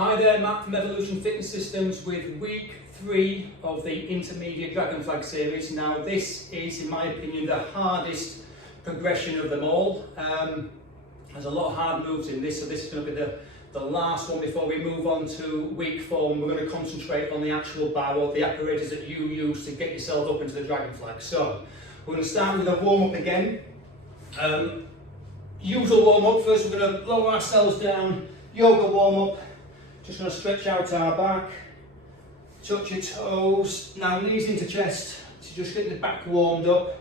Hi there, Matt from Evolution Fitness Systems with week 3 of the intermediate Dragon Flag series. Now this is, in my opinion, the hardest progression of them all. There's a lot of hard moves in this, so this is going to be the last one before we move on to week 4, and we're going to concentrate on the actual bar or the apparatus that you use to get yourself up into the Dragon Flag. So we're going to start with a warm-up again. Usual warm-up, first we're going to lower ourselves down, yoga warm-up. Just going to stretch out our back, touch your toes, now knees into chest, so just get the back warmed up.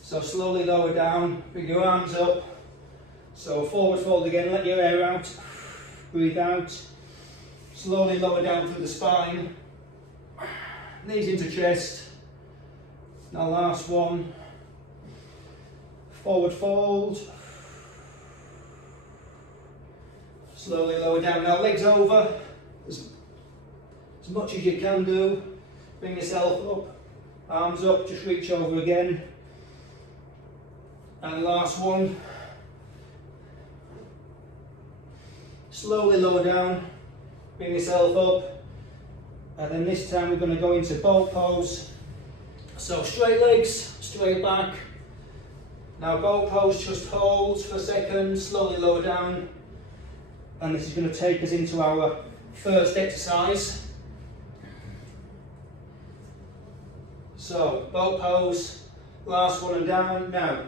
So slowly lower down, bring your arms up, so forward fold again, let your air out, breathe out, slowly lower down through the spine, knees into chest, now last one, forward fold. Slowly lower down, now legs over, as much as you can do. Bring yourself up, arms up, just reach over again. And last one. Slowly lower down, bring yourself up. And then this time we're going to go into boat pose. So straight legs, straight back. Now boat pose, just hold for a second, slowly lower down. And this is going to take us into our first exercise. So, boat pose, last one and down. Now,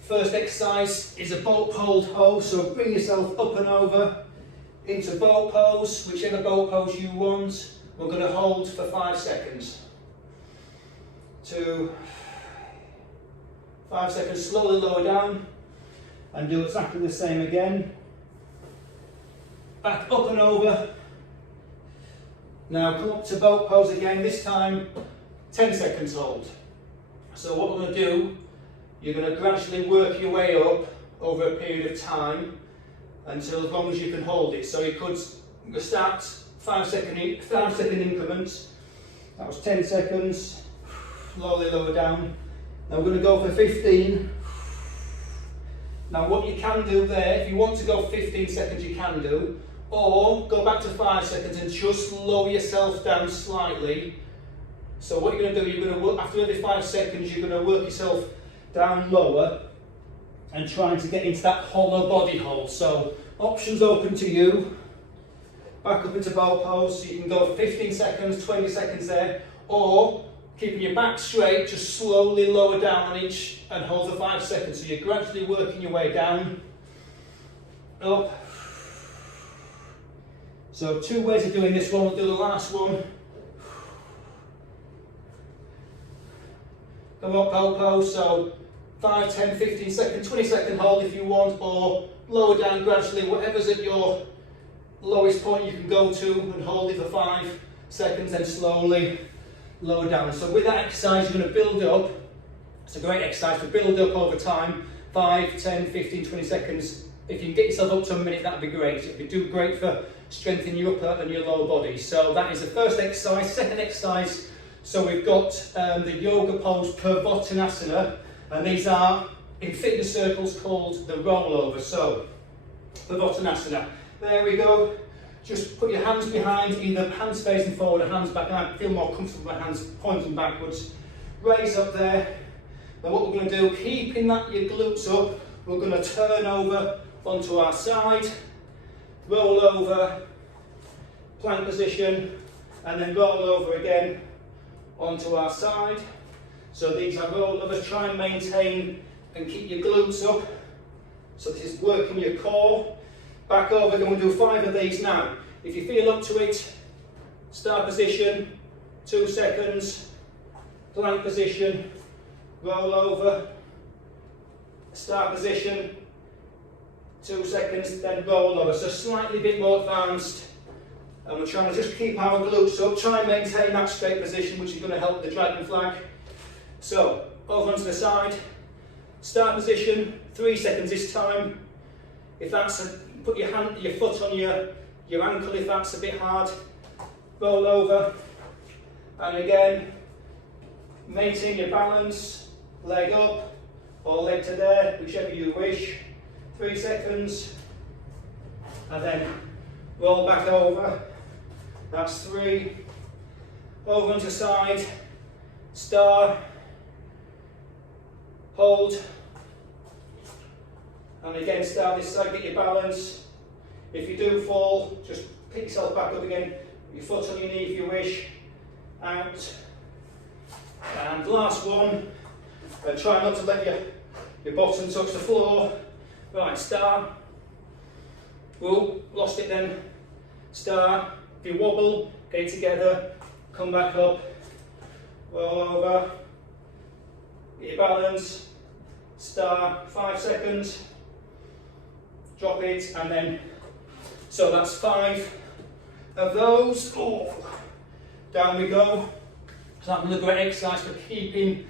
first exercise is a boat pose, so bring yourself up and over into boat pose, whichever boat pose you want. We're going to hold for 5 seconds. 2, 5 seconds, slowly lower down and do exactly the same again. Back up and over. Now come up to boat pose again, this time 10 seconds hold. So what we're going to do, you're going to gradually work your way up over a period of time until as long as you can hold it. So you could start 5 second increments. That was 10 seconds. Slowly lower down. Now we're going to go for 15. Now what you can do there, if you want to go 15 seconds you can do, or go back to 5 seconds and just lower yourself down slightly. So what you're going to do, you're going to work, after every 5 seconds you're going to work yourself down lower and trying to get into that hollow body hold. So options open to you. Back up into boat pose, so you can go for 15 seconds, 20 seconds there, or keeping your back straight, just slowly lower down on each and hold for 5 seconds. So you're gradually working your way down, up. So 2 ways of doing this one, we'll do the last one. Go up, boat pose, so 5, 10, 15 seconds, 20 second hold if you want, or lower down gradually, whatever's at your lowest point you can go to and hold it for 5 seconds, then slowly lower down. So with that exercise you're going to build up. It's a great exercise to build up over time, 5, 10, 15, 20 seconds. If you can get yourself up to a minute, that'd be great. It'd do great for strengthening your upper and your lower body. So that is the first exercise. Second exercise, so we've got the yoga pose Purvottanasana, and these are in fitness circles called the rollover. So Purvottanasana, there we go. Just put your hands behind, either hands facing forward or hands back. And I feel more comfortable with my hands pointing backwards. Raise up there. Now what we're going to do, keeping that your glutes up, we're going to turn over onto our side, roll over, plank position, and then roll over again onto our side. So these are rollovers. Try and maintain and keep your glutes up. So this is working your core. Back over, and we'll do 5 of these now. If you feel up to it, start position, 2 seconds, plank position, roll over, start position, 2 seconds, then roll over. So slightly bit more advanced. And we're trying to just keep our glutes up, try and maintain that straight position, which is going to help the Dragon Flag. So, over onto the side, start position, 3 seconds this time. If that's put your foot on your ankle if that's a bit hard. Roll over, and again, maintain your balance, leg up, or leg to there, whichever you wish. 3 seconds, and then roll back over, that's 3, over onto side, star, hold, and again start this side, get your balance. If you do fall, just pick yourself back up again, your foot on your knee if you wish, out, and last one, and try not to let your bottom touch the floor. Right, star, oh, lost it then, star, if you wobble, get it together, come back up, roll over, get your balance, star, 5 seconds, drop it, and then, so that's 5 of those. Oh, down we go. So that's another great exercise for keeping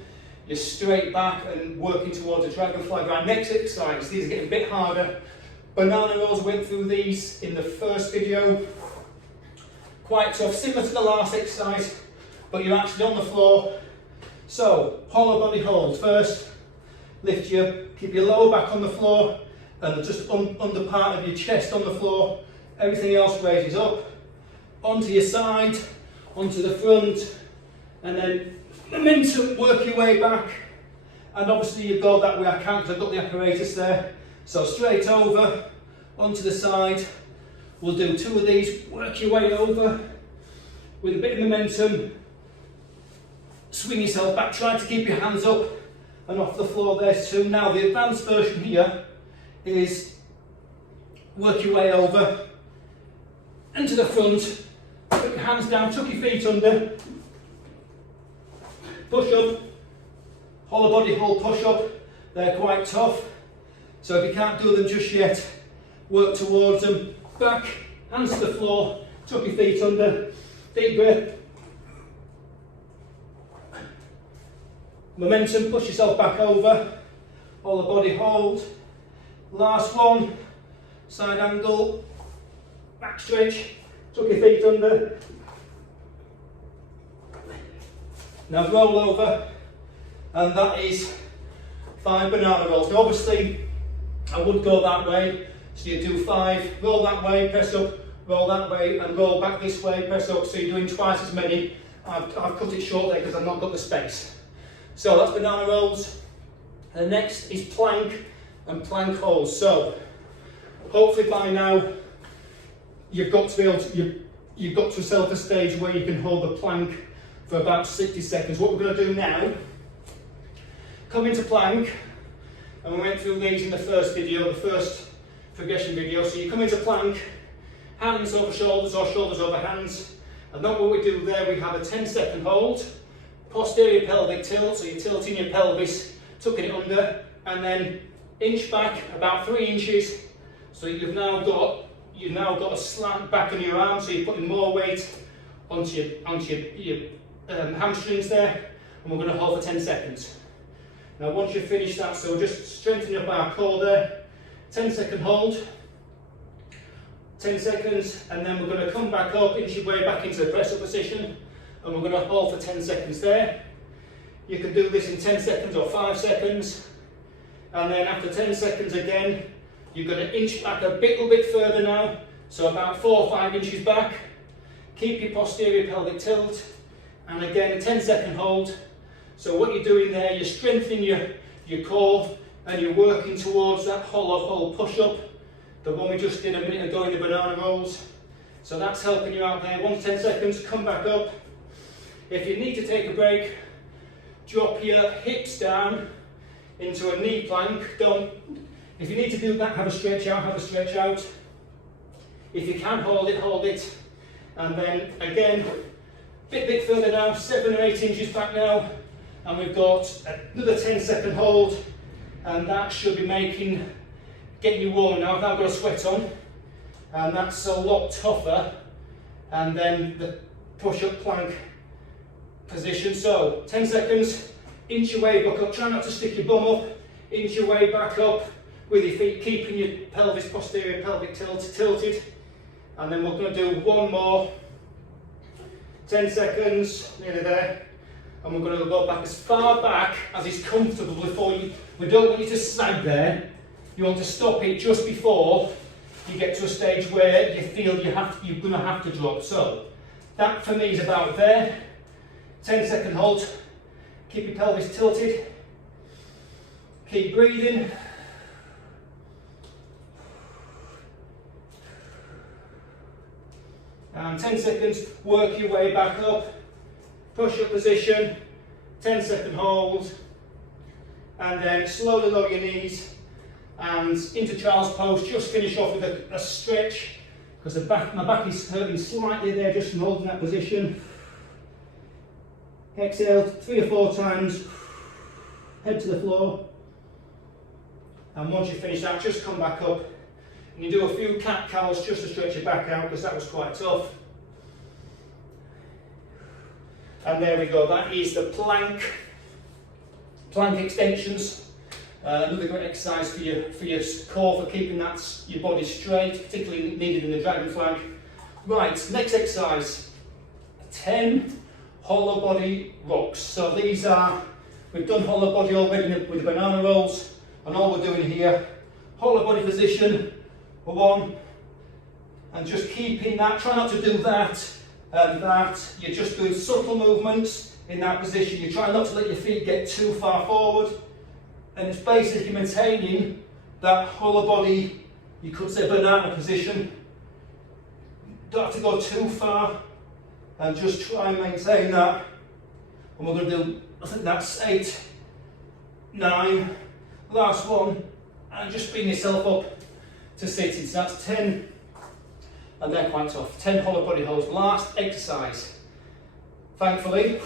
your straight back and working towards a dragonfly grind. Next exercise, these are getting a bit harder. Banana rolls, went through these in the first video. Quite tough, similar to the last exercise, but you're actually on the floor. So, hollow body hold. First, keep your lower back on the floor and just under part of your chest on the floor. Everything else raises up, onto your side, onto the front, and then momentum, work your way back. And obviously you go that way, I can't because I've got the apparatus there. So straight over, onto the side. We'll do 2 of these, work your way over with a bit of momentum. Swing yourself back, try to keep your hands up and off the floor. There's 2. Now the advanced version here is work your way over into the front, put your hands down, tuck your feet under, push up, hollow body hold, push up. They're quite tough, so if you can't do them just yet, work towards them. Back, hands to the floor, tuck your feet under, deep breath. Momentum, push yourself back over, hollow body hold. Last one, side angle, back stretch, tuck your feet under. Now roll over, and that is 5 banana rolls. Now obviously, I would go that way, so you do 5, roll that way, press up, roll that way, and roll back this way, press up, so you're doing twice as many. I've cut it short there because I've not got the space. So that's banana rolls. And next is plank and plank holds. So hopefully by now you've got to be able to, you've got to yourself a stage where you can hold the plank for about 60 seconds. What we're going to do now, come into plank, and we went through these in the first video, the first progression video. So you come into plank, hands over shoulders or shoulders over hands, and then what we do there, we have a 10-second hold, posterior pelvic tilt, so you're tilting your pelvis, tucking it under, and then inch back about 3 inches. So you've now got a slant back on your arm, so you're putting more weight onto your hamstrings there, and we're going to hold for 10 seconds. Now once you've finished that, so just strengthen up our core there, 10-second hold, 10 seconds, and then we're going to come back up, inch your way back into the press up position, and we're going to hold for 10 seconds there. You can do this in 10 seconds or 5 seconds, and then after 10 seconds again, you're going to inch back a little bit further now, so about 4 or 5 inches back. Keep your posterior pelvic tilt, and again 10-second hold. So what you're doing there, you're strengthening your core, and you're working towards that hollow hold push-up, the one we just did a minute ago in the banana rolls. So that's helping you out there. 1 to 10 seconds, come back up. If you need to take a break, drop your hips down into a knee plank. If you need to do that, have a stretch out, If you can hold it. And then again, bit further now, 7 or 8 inches back now. And we've got another 10-second hold, and that should be getting you warm now. I've now got a sweat on, and that's a lot tougher. And then the push-up plank position. So 10 seconds, inch your way back up, try not to stick your bum up, inch your way back up with your feet, keeping your pelvis, posterior pelvic tilted. And then we're going to do one more, 10 seconds, nearly there. And we're going to go back as far back as is comfortable before you, we don't want you to sag there. You want to stop it just before you get to a stage where you feel you're going to have to drop. So that for me is about there. 10-second hold. Keep your pelvis tilted. Keep breathing. And 10 seconds, work your way back up. Push up position. 10-second hold. And then slowly lower your knees and into child's pose. Just finish off with a stretch because my back is hurting slightly there just from holding that position. Exhale 3 or 4 times, head to the floor. And once you finish that, just come back up and you do a few cat-cows just to stretch your back out because that was quite tough. And there we go, that is the plank extensions. Another great exercise for your core, for keeping your body straight, particularly needed in the dragon flag. Right, next exercise, 10 hollow body rocks. So these are, we've done hollow body already with the banana rolls, and all we're doing here, hollow body position, 1, and just keeping that, try not to do that and that. You're just doing subtle movements in that position. You try not to let your feet get too far forward, and it's basically maintaining that hollow body, you could say banana position. Don't have to go too far, and just try and maintain that. And we're going to do, I think that's 8, 9, last one, and just bring yourself up to sitting. So that's 10, and they're quite tough. 10 hollow body holds. Last exercise. Thankfully,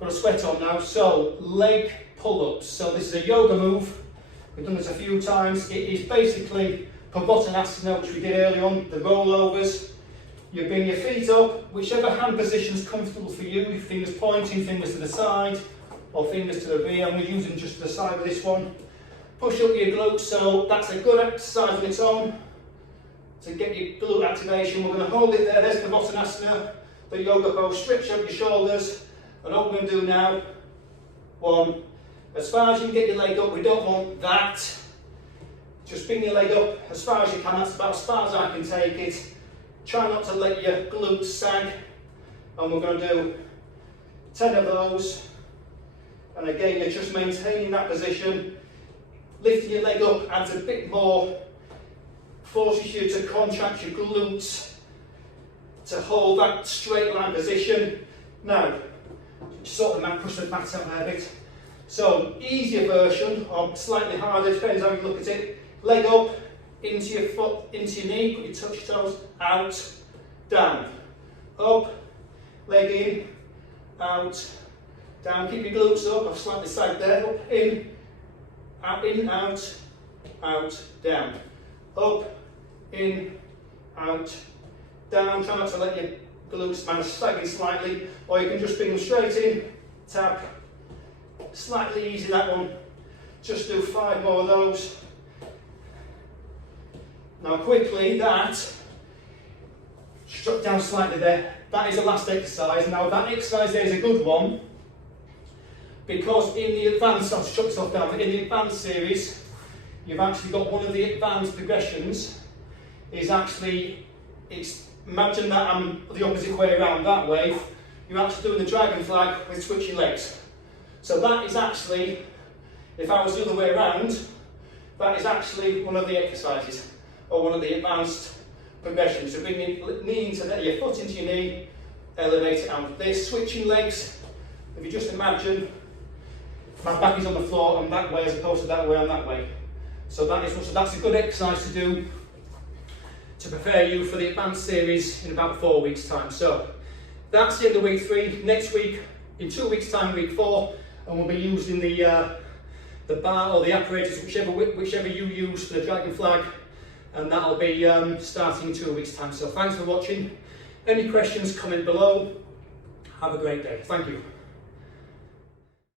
got a sweat on now. So leg pull-ups. So this is a yoga move. We've done this a few times. It is basically Pullups, which we did early on, the rollovers. You bring your feet up, whichever hand position is comfortable for you, fingers pointing, fingers to the side, or fingers to the rear. I'm using just the side of this one. Push up your glutes, so that's a good exercise on its own to get your glute activation. We're going to hold it there, there's Pullups, the yoga pose, stretch out your shoulders, and all we're going to do now, 1, as far as you can get your leg up, we don't want that. Just bring your leg up as far as you can, that's about as far as I can take it. Try not to let your glutes sag, and we're going to do 10 of those. And again, you're just maintaining that position. Lifting your leg up adds a bit more, forces you to contract your glutes to hold that straight line position. Now, sort of push the mat out there a bit. So, easier version, or slightly harder, depends how you look at it. Leg up, into your foot, into your knee, put your touch toes, out, down, up, leg in, out, down, keep your glutes up, I've slightly sagged there, up, in, out, down, up, in, out, down, try not to let your glutes man sagging slightly, or you can just bring them straight in, tap, slightly easy that one, just do 5 more of those. Now quickly, that, drop down slightly there, that is the last exercise. Now that exercise there is a good one, because in the advanced, I'll shut myself down, in the advanced series, you've actually got one of the advanced progressions, is actually, imagine that I'm the opposite way around, that way, you're actually doing the dragon flag with switching legs. So that is actually, if I was the other way around, that is actually one of the exercises, or one of the advanced progressions. So bring your knee into your foot into your knee, elevate it out. This switching legs, if you just imagine, my back is on the floor, I'm that way as opposed to that way, I'm that way. So that's a good exercise to do to prepare you for the advanced series in about 4 weeks' time. So that's the end of week 3. Next week, in 2 weeks' time, week 4, and we'll be using the bar or the apparatus, whichever you use for the dragon flag. And that'll be starting in 2 weeks' time. So thanks for watching. Any questions, comment below. Have a great day. Thank you.